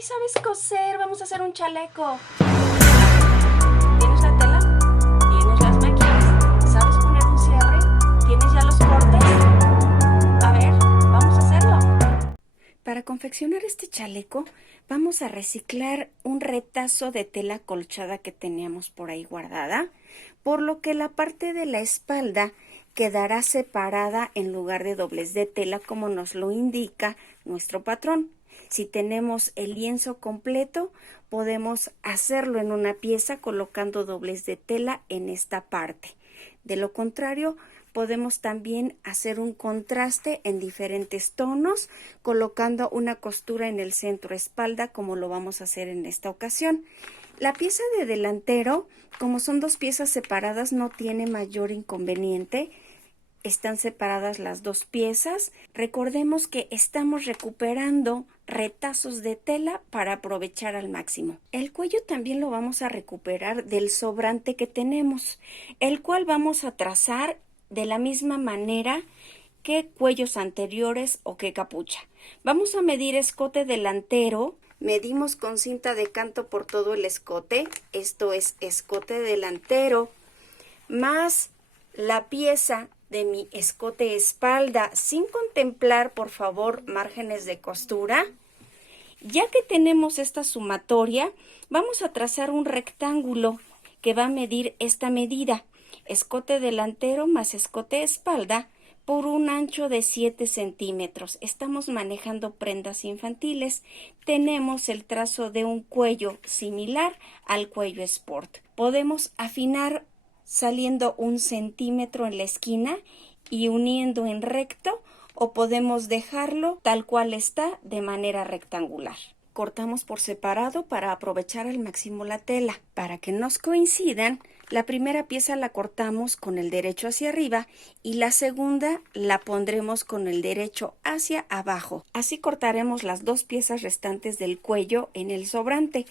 Ay, ¿sabes coser? Vamos a hacer un chaleco. ¿Tienes la tela? ¿Tienes las máquinas? ¿Sabes poner un cierre? ¿Tienes ya los cortes? A ver, vamos a hacerlo. Para confeccionar este chaleco, vamos a reciclar un retazo de tela colchada que teníamos por ahí guardada, por lo que la parte de la espalda quedará separada en lugar de doblez de tela como nos lo indica nuestro patrón. Si tenemos el lienzo completo, podemos hacerlo en una pieza colocando doblez de tela en esta parte. De lo contrario, podemos también hacer un contraste en diferentes tonos, colocando una costura en el centro espalda, como lo vamos a hacer en esta ocasión. La pieza de delantero, como son dos piezas separadas, no tiene mayor inconveniente. Están separadas las dos piezas. Recordemos que estamos recuperando retazos de tela para aprovechar al máximo. El cuello también lo vamos a recuperar del sobrante que tenemos, el cual vamos a trazar de la misma manera que cuellos anteriores o que capucha. Vamos a medir escote delantero. Medimos con cinta de canto por todo el escote. Esto es escote delantero más la pieza de mi escote espalda, sin contemplar, por favor, márgenes de costura. Ya que tenemos esta sumatoria, vamos a trazar un rectángulo que va a medir esta medida: escote delantero más escote espalda por un ancho de 7 centímetros. Estamos manejando prendas infantiles. Tenemos el trazo de un cuello similar al cuello sport. Podemos afinar saliendo 1 centímetro en la esquina y uniendo en recto, o podemos dejarlo tal cual está de manera rectangular. Cortamos por separado para aprovechar al máximo la tela. Para que nos coincidan, la primera pieza la cortamos con el derecho hacia arriba y la segunda la pondremos con el derecho hacia abajo. Así cortaremos las dos piezas restantes del cuello en el sobrante,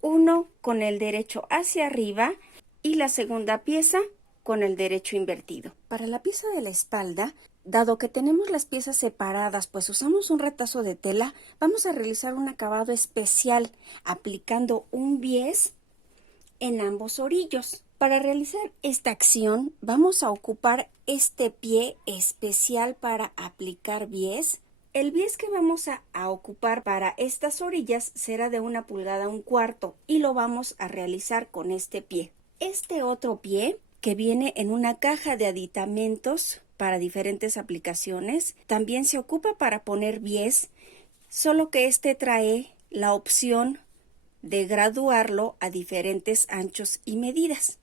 uno con el derecho hacia arriba y la segunda pieza con el derecho invertido. Para la pieza de la espalda, dado que tenemos las piezas separadas, pues usamos un retazo de tela, vamos a realizar un acabado especial aplicando un bies en ambos orillos. Para realizar esta acción, vamos a ocupar este pie especial para aplicar bies. El bies que vamos a ocupar para estas orillas será de 1 pulgada 1/4 y lo vamos a realizar con este pie. Este otro pie, que viene en una caja de aditamentos para diferentes aplicaciones, también se ocupa para poner bies, solo que este trae la opción de graduarlo a diferentes anchos y medidas.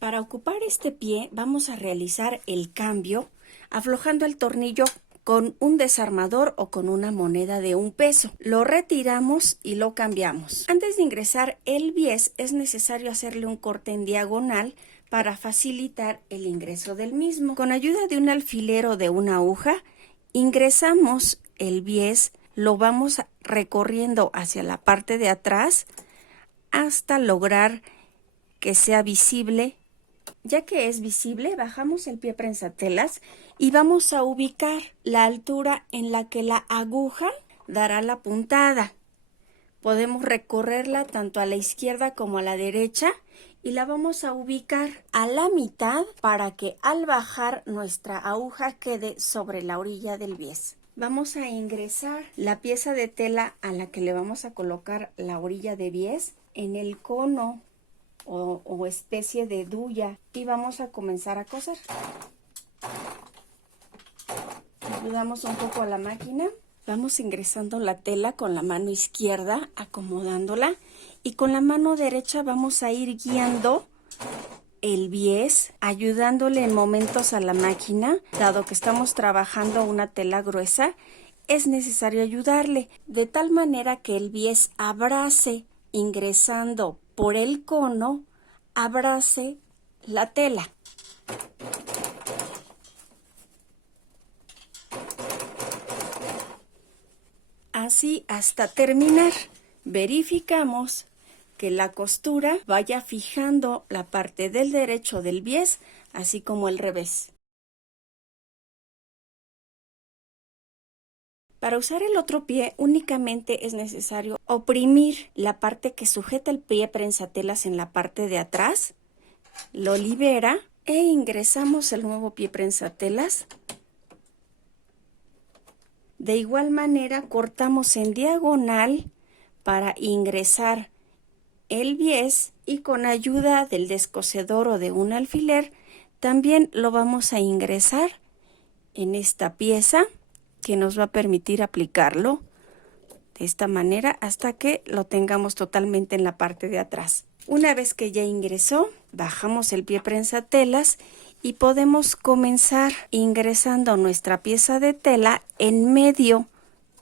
Para ocupar este pie vamos a realizar el cambio aflojando el tornillo con un desarmador o con una moneda de 1 peso. Lo retiramos y lo cambiamos. Antes de ingresar el bies es necesario hacerle un corte en diagonal para facilitar el ingreso del mismo. Con ayuda de un alfiler o de una aguja, ingresamos el bies, lo vamos recorriendo hacia la parte de atrás hasta lograr que sea visible. Ya que es visible, bajamos el pie prensatelas y vamos a ubicar la altura en la que la aguja dará la puntada. Podemos recorrerla tanto a la izquierda como a la derecha y la vamos a ubicar a la mitad para que al bajar nuestra aguja quede sobre la orilla del bies. Vamos a ingresar la pieza de tela a la que le vamos a colocar la orilla de bies en el cono o especie de duya y vamos a comenzar a coser. Ayudamos un poco a la máquina. Vamos ingresando la tela con la mano izquierda, acomodándola, y con la mano derecha vamos a ir guiando el bies, ayudándole en momentos a la máquina. Dado que estamos trabajando una tela gruesa, es necesario ayudarle de tal manera que el bies abrace, ingresando por el cono, abrace la tela. Así hasta terminar. Verificamos que la costura vaya fijando la parte del derecho del bies, así como el revés. Para usar el otro pie únicamente es necesario oprimir la parte que sujeta el pie prensatelas en la parte de atrás, lo libera e ingresamos el nuevo pie prensatelas. De igual manera cortamos en diagonal para ingresar el bies y con ayuda del descosedor o de un alfiler también lo vamos a ingresar en esta pieza que nos va a permitir aplicarlo de esta manera hasta que lo tengamos totalmente en la parte de atrás. Una vez que ya ingresó, bajamos el pie prensatelas y podemos comenzar ingresando nuestra pieza de tela en medio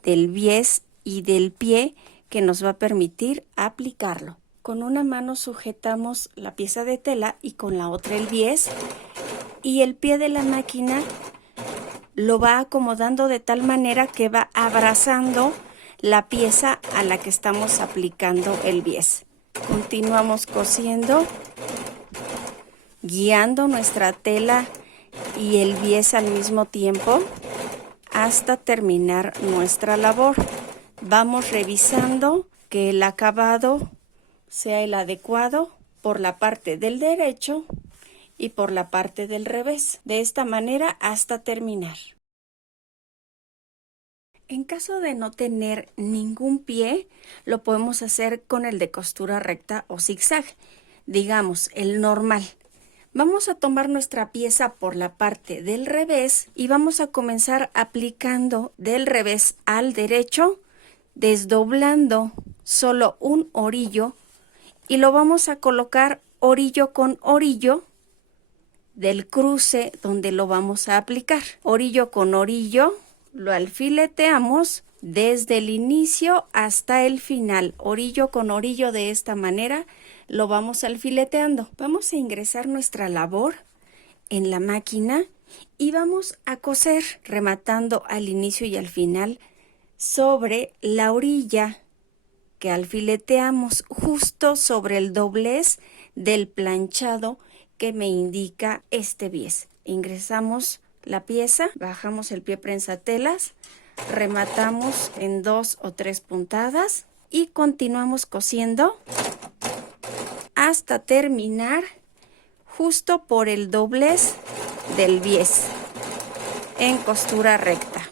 del bies y del pie que nos va a permitir aplicarlo. Con una mano sujetamos la pieza de tela y con la otra el bies, y el pie de la máquina lo va acomodando de tal manera que va abrazando la pieza a la que estamos aplicando el bies. Continuamos cosiendo, guiando nuestra tela y el bies al mismo tiempo hasta terminar nuestra labor. Vamos revisando que el acabado sea el adecuado por la parte del derecho y por la parte del revés, de esta manera hasta terminar. En caso de no tener ningún pie, lo podemos hacer con el de costura recta o zigzag, digamos el normal. Vamos a tomar nuestra pieza por la parte del revés y vamos a comenzar aplicando del revés al derecho, desdoblando solo un orillo y lo vamos a colocar orillo con orillo del cruce donde lo vamos a aplicar. Orillo con orillo, lo alfileteamos desde el inicio hasta el final. Orillo con orillo, de esta manera lo vamos alfileteando. Vamos a ingresar nuestra labor en la máquina y vamos a coser rematando al inicio y al final sobre la orilla que alfileteamos, justo sobre el doblez del planchado que me indica este bies. Ingresamos la pieza, bajamos el pie prensatelas, rematamos en 2 o 3 puntadas y continuamos cosiendo hasta terminar justo por el doblez del bies en costura recta.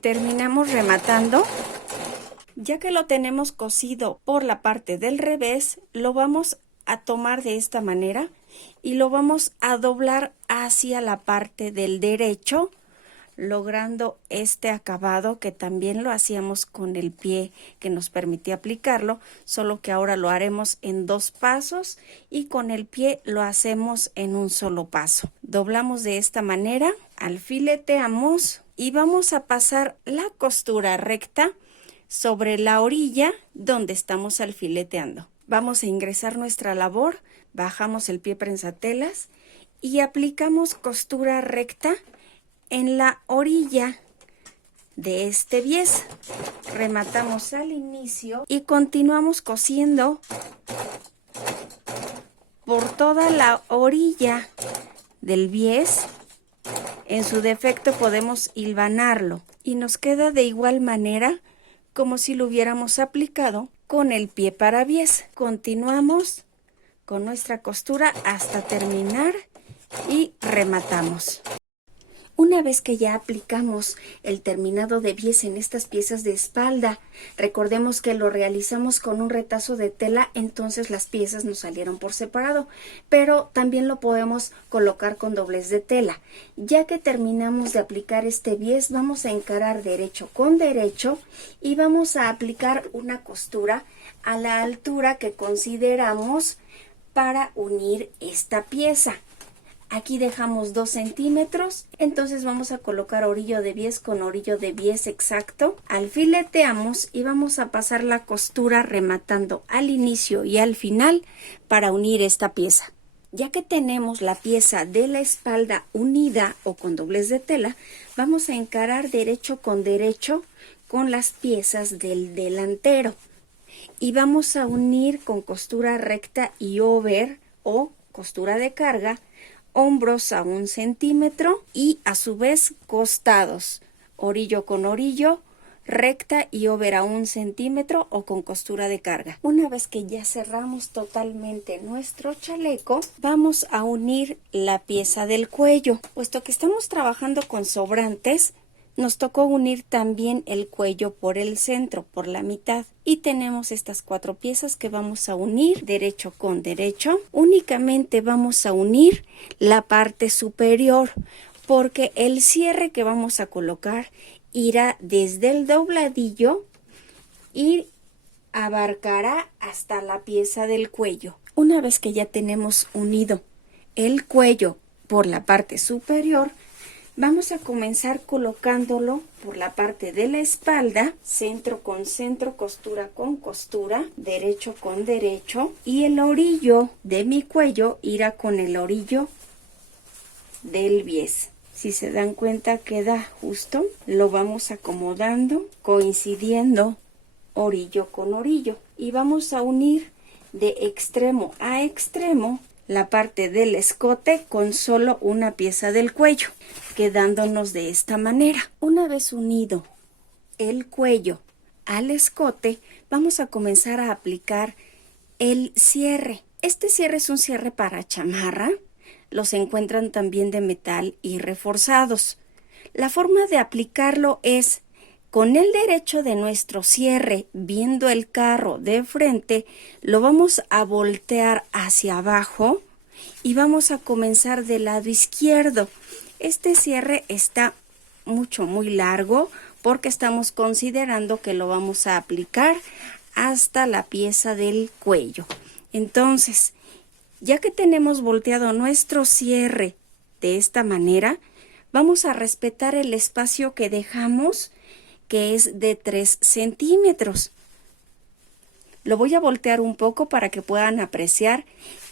Terminamos rematando. Ya que lo tenemos cosido por la parte del revés, lo vamos a tomar de esta manera y lo vamos a doblar hacia la parte del derecho, logrando este acabado que también lo hacíamos con el pie que nos permitía aplicarlo, solo que ahora lo haremos en 2 pasos y con el pie lo hacemos en un solo paso. Doblamos de esta manera, alfileteamos y vamos a pasar la costura recta sobre la orilla donde estamos alfileteando. Vamos a ingresar nuestra labor, bajamos el pie prensatelas y aplicamos costura recta en la orilla de este bies. Rematamos al inicio y continuamos cosiendo por toda la orilla del bies. En su defecto podemos hilvanarlo y nos queda de igual manera como si lo hubiéramos aplicado con el pie para bies. Continuamos con nuestra costura hasta terminar y rematamos. Una vez que ya aplicamos el terminado de bies en estas piezas de espalda, recordemos que lo realizamos con un retazo de tela, entonces las piezas nos salieron por separado, pero también lo podemos colocar con doblez de tela. Ya que terminamos de aplicar este bies, vamos a encarar derecho con derecho y vamos a aplicar una costura a la altura que consideramos para unir esta pieza. Aquí dejamos 2 centímetros, entonces vamos a colocar orillo de bies con orillo de bies exacto. Alfileteamos y vamos a pasar la costura rematando al inicio y al final para unir esta pieza. Ya que tenemos la pieza de la espalda unida o con doblez de tela, vamos a encarar derecho con derecho con las piezas del delantero. Y vamos a unir con costura recta y over o costura de carga hombros a 1 centímetro y a su vez costados, orillo con orillo, recta y over a 1 centímetro o con costura de carga. Una vez que ya cerramos totalmente nuestro chaleco, vamos a unir la pieza del cuello. Puesto que estamos trabajando con sobrantes, nos tocó unir también el cuello por el centro, por la mitad. Y tenemos estas 4 piezas que vamos a unir derecho con derecho. Únicamente vamos a unir la parte superior, porque el cierre que vamos a colocar irá desde el dobladillo y abarcará hasta la pieza del cuello. Una vez que ya tenemos unido el cuello por la parte superior, vamos a comenzar colocándolo por la parte de la espalda, centro con centro, costura con costura, derecho con derecho, y el orillo de mi cuello irá con el orillo del bies. Si se dan cuenta, queda justo. Lo vamos acomodando, coincidiendo orillo con orillo. Y vamos a unir de extremo a extremo la parte del escote con solo una pieza del cuello, quedándonos de esta manera. Una vez unido el cuello al escote, vamos a comenzar a aplicar el cierre. Este cierre es un cierre para chamarra. Los encuentran también de metal y reforzados. La forma de aplicarlo es con el derecho de nuestro cierre, viendo el carro de frente, lo vamos a voltear hacia abajo y vamos a comenzar del lado izquierdo. Este cierre está muy largo porque estamos considerando que lo vamos a aplicar hasta la pieza del cuello. Entonces, ya que tenemos volteado nuestro cierre de esta manera, vamos a respetar el espacio que dejamos, que es de 3 centímetros. Lo voy a voltear un poco para que puedan apreciar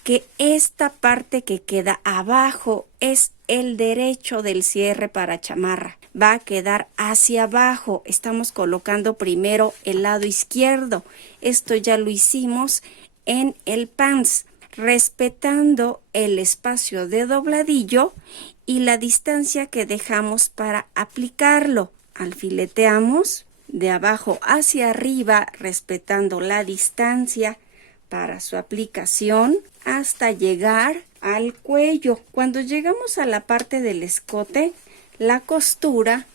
que esta parte que queda abajo es el derecho del cierre para chamarra. Va a quedar hacia abajo. Estamos colocando primero el lado izquierdo. Esto ya lo hicimos en el pants, respetando el espacio de dobladillo y la distancia que dejamos para aplicarlo. Alfileteamos de abajo hacia arriba, respetando la distancia para su aplicación hasta llegar al cuello. Cuando llegamos a la parte del escote, la costura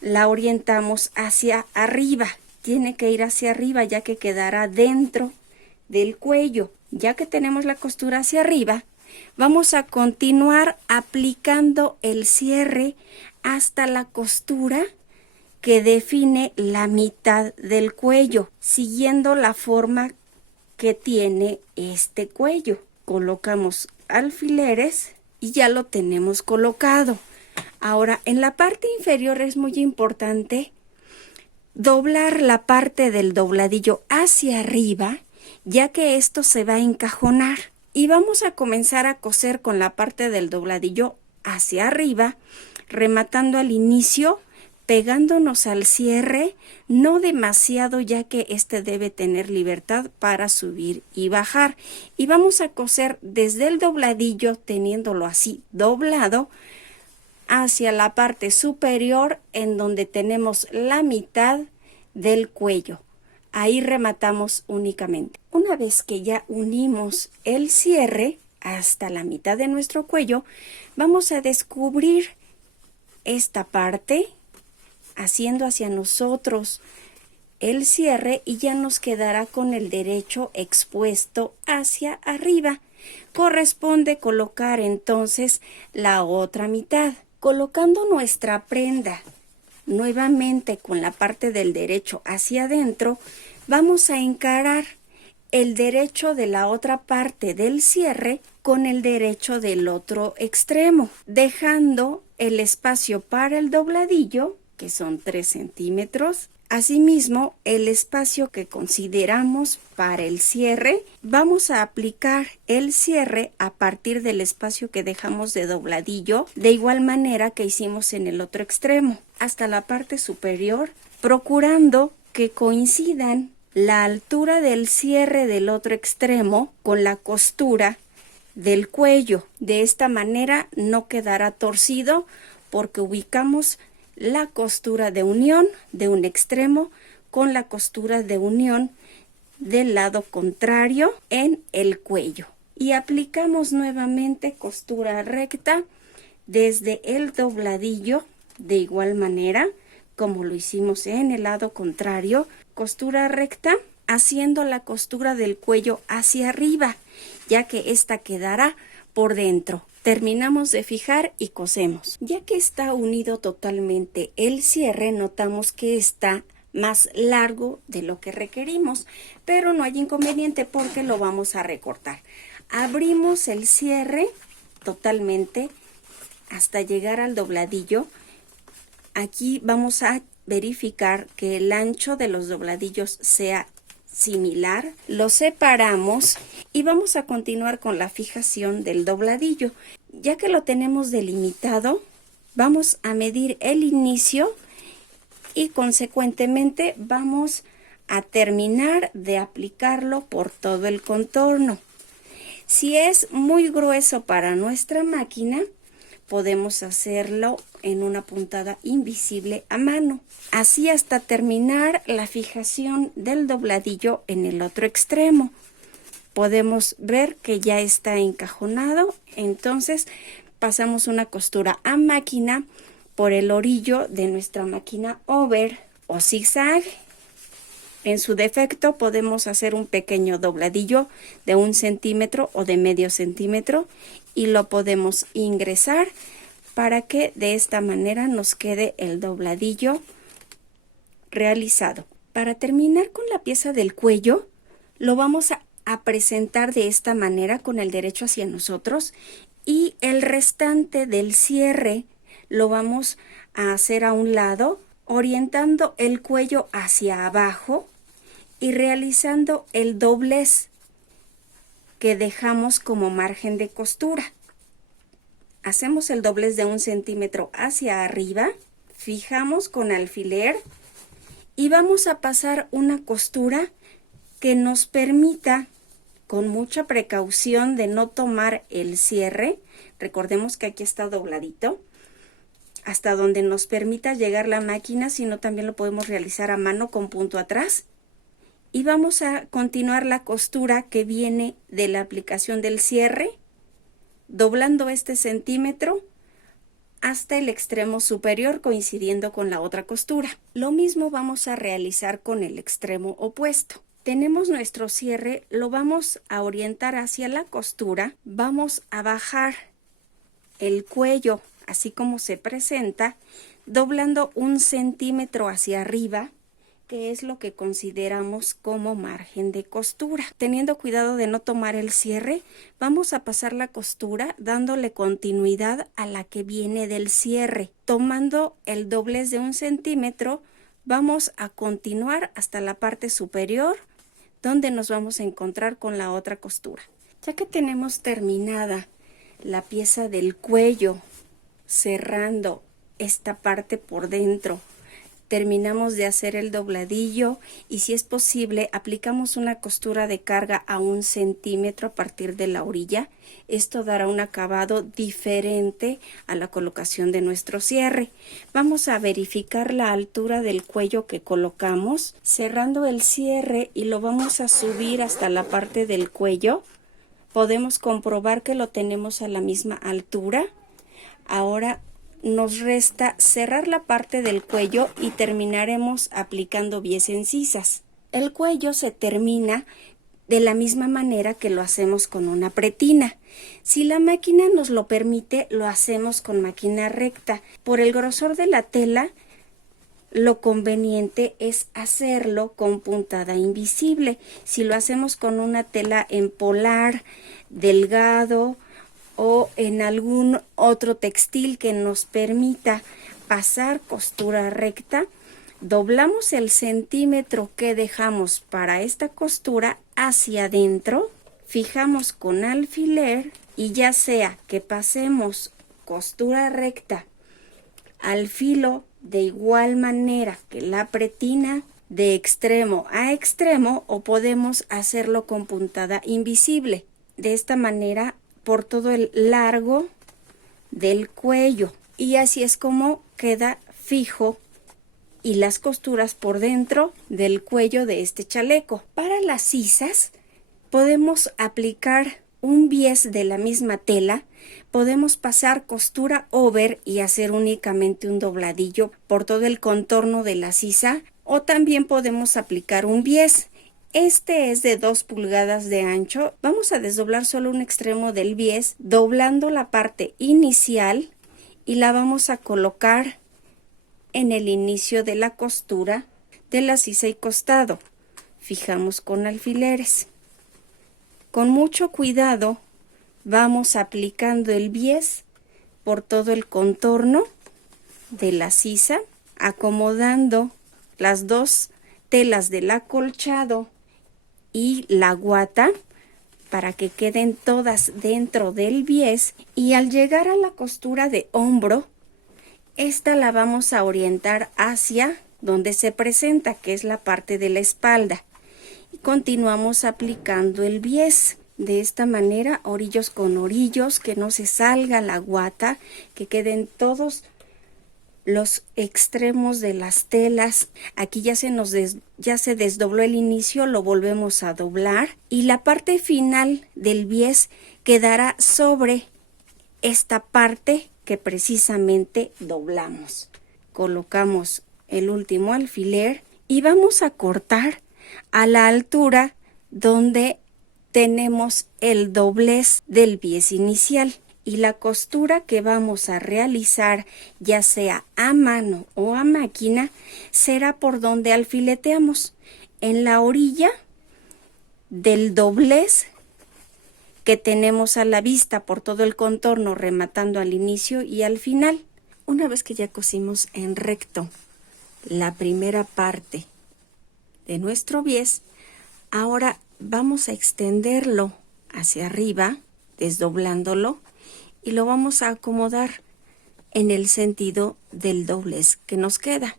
la orientamos hacia arriba. Tiene que ir hacia arriba, ya que quedará dentro del cuello. Ya que tenemos la costura hacia arriba, vamos a continuar aplicando el cierre hasta la costura que define la mitad del cuello, siguiendo la forma que tiene este cuello. Colocamos alfileres y ya lo tenemos colocado. Ahora, en la parte inferior es muy importante doblar la parte del dobladillo hacia arriba, ya que esto se va a encajonar. Y vamos a comenzar a coser con la parte del dobladillo hacia arriba, rematando al inicio, pegándonos al cierre, no demasiado, ya que este debe tener libertad para subir y bajar. Y vamos a coser desde el dobladillo, teniéndolo así doblado, hacia la parte superior, en donde tenemos la mitad del cuello. Ahí rematamos únicamente. Una vez que ya unimos el cierre hasta la mitad de nuestro cuello, vamos a descubrir esta parte, haciendo hacia nosotros el cierre, y ya nos quedará con el derecho expuesto hacia arriba. Corresponde colocar entonces la otra mitad, colocando nuestra prenda nuevamente con la parte del derecho hacia adentro. Vamos a encarar el derecho de la otra parte del cierre con el derecho del otro extremo, dejando el espacio para el dobladillo, que son 3 centímetros. Asimismo, el espacio que consideramos para el cierre, vamos a aplicar el cierre a partir del espacio que dejamos de dobladillo, de igual manera que hicimos en el otro extremo, hasta la parte superior, procurando que coincidan la altura del cierre del otro extremo con la costura del cuello. De esta manera no quedará torcido porque ubicamos la costura de unión de un extremo con la costura de unión del lado contrario en el cuello. Y aplicamos nuevamente costura recta desde el dobladillo de igual manera como lo hicimos en el lado contrario, costura recta haciendo la costura del cuello hacia arriba, ya que esta quedará por dentro. Terminamos de fijar y cosemos. Ya que está unido totalmente el cierre, notamos que está más largo de lo que requerimos, pero no hay inconveniente porque lo vamos a recortar. Abrimos el cierre totalmente hasta llegar al dobladillo. Aquí vamos a verificar que el ancho de los dobladillos sea similar. Lo separamos y vamos a continuar con la fijación del dobladillo. Ya que lo tenemos delimitado, vamos a medir el inicio y consecuentemente vamos a terminar de aplicarlo por todo el contorno. Si es muy grueso para nuestra máquina, podemos hacerlo en una puntada invisible a mano, así hasta terminar la fijación del dobladillo en el otro extremo. Podemos ver que ya está encajonado, entonces pasamos una costura a máquina por el orillo de nuestra máquina over o zigzag. En su defecto podemos hacer un pequeño dobladillo de 1 centímetro o de medio centímetro y lo podemos ingresar para que de esta manera nos quede el dobladillo realizado. Para terminar con la pieza del cuello, lo vamos a presentar de esta manera con el derecho hacia nosotros y el restante del cierre lo vamos a hacer a un lado, orientando el cuello hacia abajo y realizando el doblez que dejamos como margen de costura. Hacemos el doblez de 1 centímetro hacia arriba, fijamos con alfiler y vamos a pasar una costura que nos permita, con mucha precaución de no tomar el cierre, recordemos que aquí está dobladito, hasta donde nos permita llegar la máquina, sino también lo podemos realizar a mano con punto atrás. Y vamos a continuar la costura que viene de la aplicación del cierre, doblando este centímetro hasta el extremo superior coincidiendo con la otra costura. Lo mismo vamos a realizar con el extremo opuesto. Tenemos nuestro cierre, lo vamos a orientar hacia la costura, vamos a bajar el cuello así como se presenta, doblando 1 centímetro hacia arriba, que es lo que consideramos como margen de costura. Teniendo cuidado de no tomar el cierre, vamos a pasar la costura dándole continuidad a la que viene del cierre. Tomando el doblez de 1 centímetro, vamos a continuar hasta la parte superior, donde nos vamos a encontrar con la otra costura. Ya que tenemos terminada la pieza del cuello, cerrando esta parte por dentro, terminamos de hacer el dobladillo y, si es posible, aplicamos una costura de carga a 1 centímetro a partir de la orilla. Esto dará un acabado diferente a la colocación de nuestro cierre. Vamos a verificar la altura del cuello que colocamos, cerrando el cierre, y lo vamos a subir hasta la parte del cuello. Podemos comprobar que lo tenemos a la misma altura. Ahora nos resta cerrar la parte del cuello y terminaremos aplicando piezas incisas. El cuello se termina de la misma manera que lo hacemos con una pretina. Si la máquina nos lo permite, lo hacemos con máquina recta. Por el grosor de la tela, lo conveniente es hacerlo con puntada invisible. Si lo hacemos con una tela en polar, delgado, o en algún otro textil que nos permita pasar costura recta, doblamos el centímetro que dejamos para esta costura hacia adentro, fijamos con alfiler y ya sea que pasemos costura recta al filo de igual manera que la pretina de extremo a extremo, o podemos hacerlo con puntada invisible. De esta manera por todo el largo del cuello. Y así es como queda fijo y las costuras por dentro del cuello de este chaleco. Para las sisas podemos aplicar un bies de la misma tela, podemos pasar costura over y hacer únicamente un dobladillo por todo el contorno de la sisa, o también podemos aplicar un bies. Este es de 2 pulgadas de ancho. Vamos a desdoblar solo un extremo del bies, doblando la parte inicial y la vamos a colocar en el inicio de la costura de la sisa y costado. Fijamos con alfileres. Con mucho cuidado vamos aplicando el bies por todo el contorno de la sisa, acomodando las dos telas del acolchado y la guata para que queden todas dentro del bies, y al llegar a la costura de hombro, esta la vamos a orientar hacia donde se presenta, que es la parte de la espalda, y continuamos aplicando el bies de esta manera, orillos con orillos, que no se salga la guata, que queden todos los extremos de las telas. Aquí ya se desdobló el inicio, lo volvemos a doblar y la parte final del bies quedará sobre esta parte que precisamente doblamos. Colocamos el último alfiler y vamos a cortar a la altura donde tenemos el doblez del bies inicial. Y la costura que vamos a realizar, ya sea a mano o a máquina, será por donde alfileteamos, en la orilla del doblez que tenemos a la vista por todo el contorno, rematando al inicio y al final. Una vez que ya cosimos en recto la primera parte de nuestro bies, ahora vamos a extenderlo hacia arriba, desdoblándolo, y lo vamos a acomodar en el sentido del doblez que nos queda,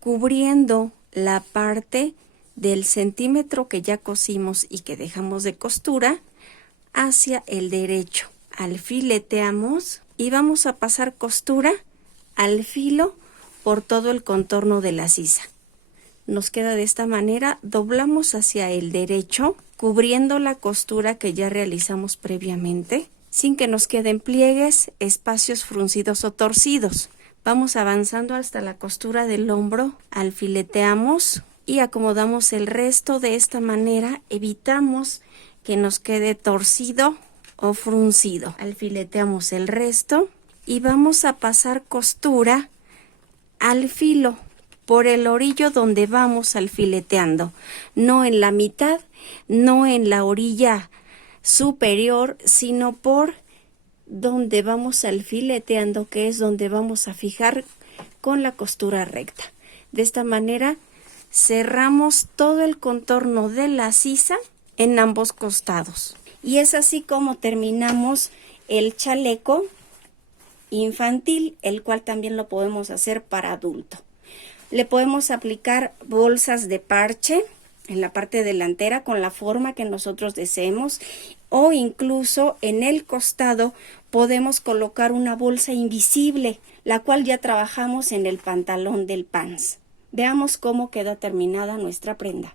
cubriendo la parte del centímetro que ya cosimos y que dejamos de costura hacia el derecho. Alfileteamos y vamos a pasar costura al filo por todo el contorno de la sisa. Nos queda de esta manera, doblamos hacia el derecho, cubriendo la costura que ya realizamos previamente, sin que nos queden pliegues, espacios fruncidos o torcidos. Vamos avanzando hasta la costura del hombro, alfileteamos y acomodamos el resto de esta manera, evitamos que nos quede torcido o fruncido. Alfileteamos el resto y vamos a pasar costura al filo por el orillo donde vamos alfileteando, no en la mitad, no en la orilla superior, sino por donde vamos alfileteando, que es donde vamos a fijar con la costura recta. De esta manera cerramos todo el contorno de la sisa en ambos costados. Y es así como terminamos el chaleco infantil, el cual también lo podemos hacer para adulto. Le podemos aplicar bolsas de parche en la parte delantera con la forma que nosotros deseemos, o incluso en el costado podemos colocar una bolsa invisible, la cual ya trabajamos en el pantalón del pants. Veamos cómo queda terminada nuestra prenda.